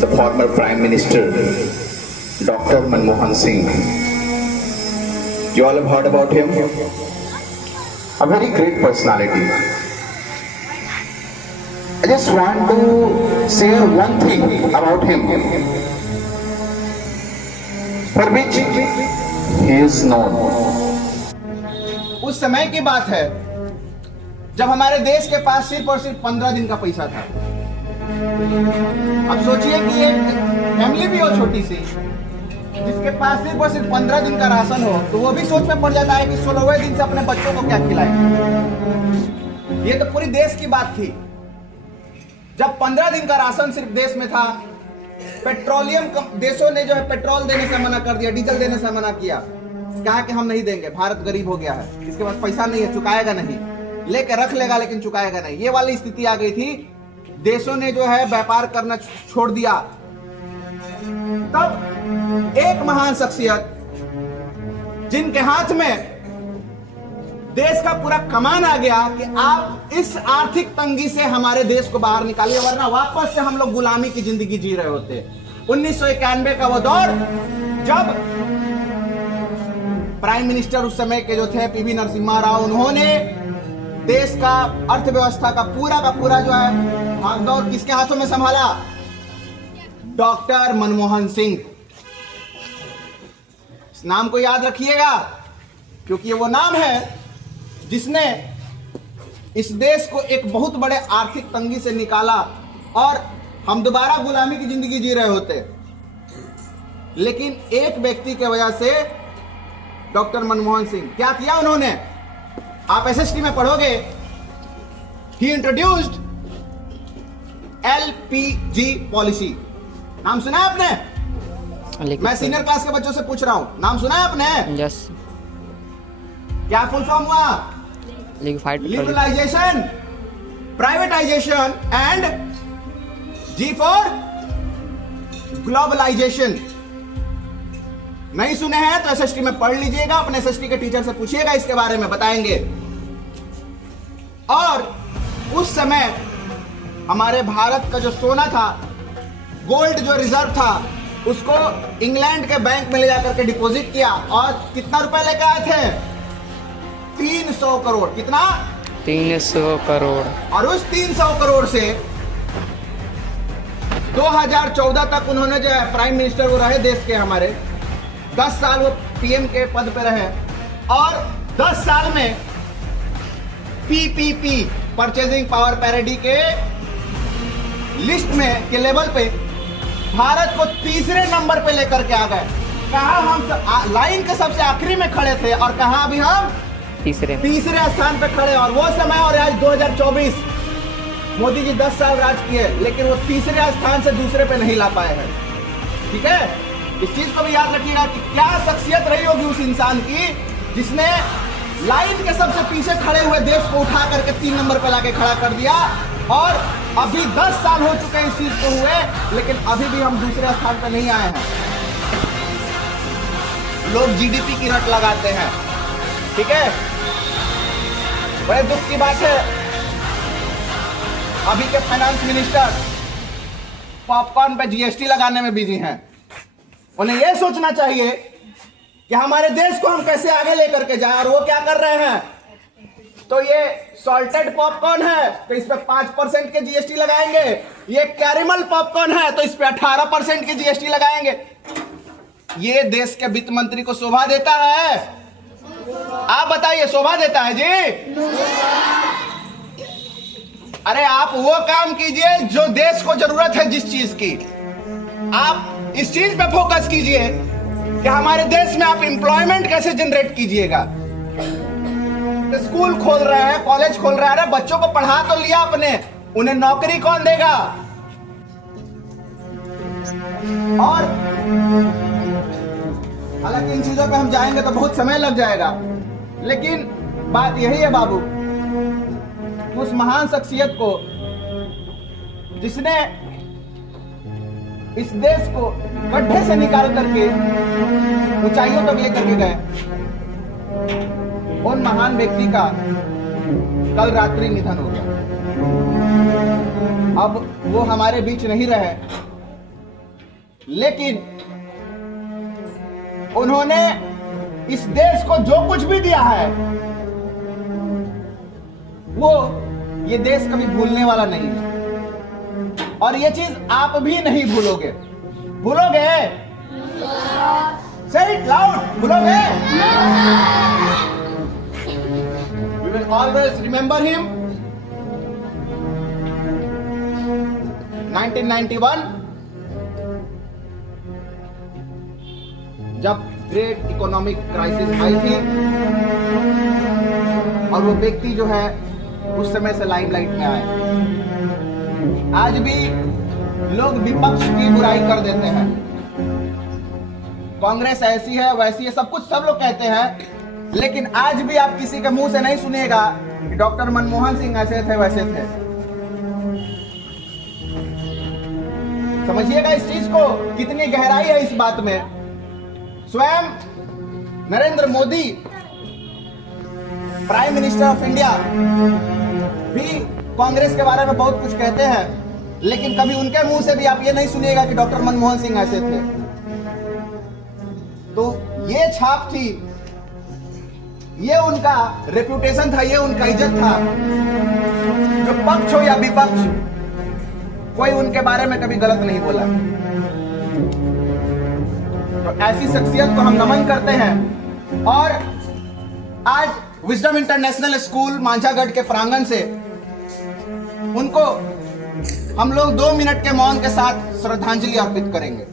the former Prime Minister, Dr. Manmohan Singh. You all have heard about him? A very great personality. I just want to share one thing about him, for which he is known. उस समय की बात है जब हमारे देश के पास सिर्फ और सिर्फ 15 दिन का पैसा था। अब सोचिए कि एक फैमिली भी हो छोटी सी, जिसके पास सिर्फ और सिर्फ 15 दिन का राशन हो, तो वो भी सोच में पड़ जाता है कि 16वें दिन से अपने बच्चों को क्या खिलाएं। ये तो पूरी देश की बात थी। जब 15 दिन का राशन सिर्फ देश में था, पेट्रोलियम देशों ने जो है पेट्रोल देने से मना कर दिया, डीजल देने से मना किया, कहा कि हम नहीं देंगे, भारत गरीब हो गया है, इसके पास पैसा नहीं है, चुकाएगा नहीं, लेके रख लेगा लेकिन चुकाएगा नहीं। ये वाली स्थिति आ गई थी। देशों ने जो है व्यापार करना छोड़ दिया। तब एक महान शख्सियत, जिनके हाथ में देश का पूरा कमान आ गया कि आप इस आर्थिक तंगी से हमारे देश को बाहर निकालिए, वरना वापस से हम लोग गुलामी की जिंदगी जी रहे होते। 1991 का वो दौर, जब प्राइम मिनिस्टर उस समय के जो थे पीवी नरसिम्हा राव, उन्होंने देश का अर्थव्यवस्था का पूरा जो है भागदौड़ किसके हाथों में संभाला? डॉक्टर मनमोहन सिंह। इस नाम को याद रखिएगा, क्योंकि ये वो नाम है जिसने इस देश को एक बहुत बड़े आर्थिक तंगी से निकाला और हम दोबारा गुलामी की जिंदगी जी रहे होते। लेकिन एक व्यक्ति की वजह से, डॉक्टर मनमोहन सिंह, क्या किया उन्होंने? आप एसएसटी में पढ़ोगे, ही इंट्रोड्यूस्ड LPG पॉलिसी। नाम सुना है आपने? मैं सीनियर क्लास के बच्चों से पूछ रहा हूं, नाम सुना है आपने? यस। क्या फुल फॉर्म हुआ? Liberalisation, privatisation and G for globalisation. नहीं सुने हैं तो एसएसटी में पढ़ लीजिएगा, अपने एसएसटी के टीचर से पूछिएगा, इसके बारे में बताएंगे। और उस समय हमारे भारत का जो सोना था, गोल्ड जो रिजर्व था, उसको इंग्लैंड के बैंक में ले जाकर के डिपॉजिट किया और कितना रुपए लेकर आए थे? 300 करोड़। कितना? 300 करोड़। और उस 300 करोड़ से 2014 तक उन्होंने जो है प्राइम मिनिस्टर वो रहे देश के, हमारे 10 साल वो पीएम के पद पे रहे और 10 साल में PPP, परचेजिंग पावर पैरिटी के लिस्ट में के लेवल पे भारत को तीसरे नंबर पे लेकर के आ गए। कहा हम लाइन के सबसे आखिरी में खड़े थे और कहा अभी हम तीसरे स्थान पे खड़े। और वो समय और आज 2024, मोदी जी 10 साल राज किए, लेकिन वो तीसरे स्थान से दूसरे पे नहीं ला पाए हैं। ठीक है, इस चीज को भी याद रखिएगा कि क्या शख्सियत रही होगी उस इंसान की जिसने लाइन के सबसे पीछे खड़े हुए देश को उठा करके 3 नंबर पे लाके खड़ा कर दिया। और अभी 10 साल हो चुके हैं इस चीज को हुए, लेकिन अभी भी हम दूसरे स्थान पे नहीं आए हैं। लोग जीडीपी की रट लगाते हैं। ठीक है, बड़े दुख की बात है, अभी के फाइनेंस मिनिस्टर पॉपकॉर्न पे जीएसटी लगाने में बिजी हैं। उन्हें यह सोचना चाहिए कि हमारे देश को हम कैसे आगे लेकर के जाएं, और वो क्या कर रहे हैं? तो ये सॉल्टेड पॉपकॉर्न है तो इस पे 5% के जीएसटी लगाएंगे, ये कैरेमल पॉपकॉर्न है तो इस पे 18% की जीएसटी लगाएंगे। ये देश के वित्त मंत्री को शोभा देता है? आप बताइए, शोभा देता है जी? अरे आप वो काम कीजिए जो देश को जरूरत है जिस चीज की। आप इस चीज पे फोकस कीजिए कि हमारे देश में आप एम्प्लॉयमेंट कैसे जनरेट कीजिएगा। स्कूल खोल रहे हैं, कॉलेज खोल रहे हैं, अरे बच्चों को पढ़ा तो लिया आपने, उन्हें नौकरी कौन देगा? और हालांकि इन चीजों पे हम जाएंगे तो बहुत समय लग जाएगा, लेकिन बात यही है बाबू, उस महान शख्सियत को जिसने इस देश को गड्ढे से निकाल करके ऊंचाइयों तक लेकर के गए, उन महान व्यक्ति का कल रात्रि निधन हो गया। अब वो हमारे बीच नहीं रहे, लेकिन उन्होंने इस देश को जो कुछ भी दिया है वो ये देश कभी भूलने वाला नहीं है, और ये चीज आप भी नहीं भूलोगे। भूलोगे? Say it loud. भूलोगे? We will always remember him. 1991 जब ग्रेट इकोनॉमिक क्राइसिस आई थी और वो व्यक्ति जो है उस समय से लाइमलाइट में आए। आज भी लोग विपक्ष की बुराई कर देते हैं, कांग्रेस ऐसी है वैसी है, सब कुछ सब लोग कहते हैं, लेकिन आज भी आप किसी के मुंह से नहीं सुनिएगा कि डॉक्टर मनमोहन सिंह ऐसे थे वैसे थे। समझिएगा इस चीज को, कितनी गहराई है इस बात में। स्वयं Narendra Modi prime minister of India भी कांग्रेस के बारे में बहुत कुछ कहते हैं, लेकिन कभी उनके मुंह से भी आप ये नहीं सुनिएगा कि डॉक्टर मनमोहन सिंह ऐसे थे। तो ये छाप थी, ये उनका रेपुटेशन था, ये उनका इज्जत था। जो पक्ष हो या विपक्ष, कोई उनके बारे में कभी गलत नहीं बोला। तो ऐसी शख्सियत को हम नमन करते हैं। और आज विजडम इंटरनेशनल स्कूल मांझागढ़ के प्रांगण से उनको हम लोग 2 मिनट के मौन के साथ श्रद्धांजलि अर्पित करेंगे।